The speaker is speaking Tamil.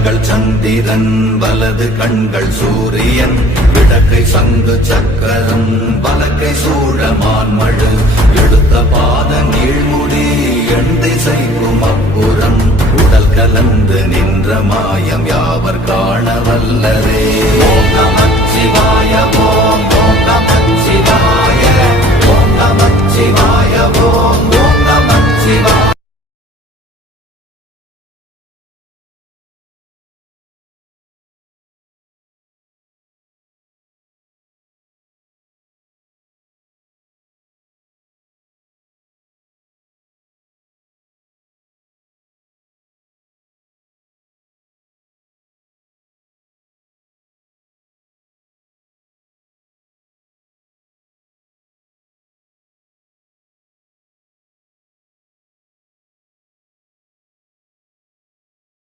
கண்கள் சந்திரன் வலது கண்கள் சூரியன் விடக்கை சங்கு சக்கரம் வலக்கை சூழமான்மழு எடுத்த பாத நீழ்முடி எண் திசைக்கும் அப்புறம் உடல் கலந்து நின்ற மாயம் யாவர் காண வல்லரே. ஓம் நமச்சிவாய.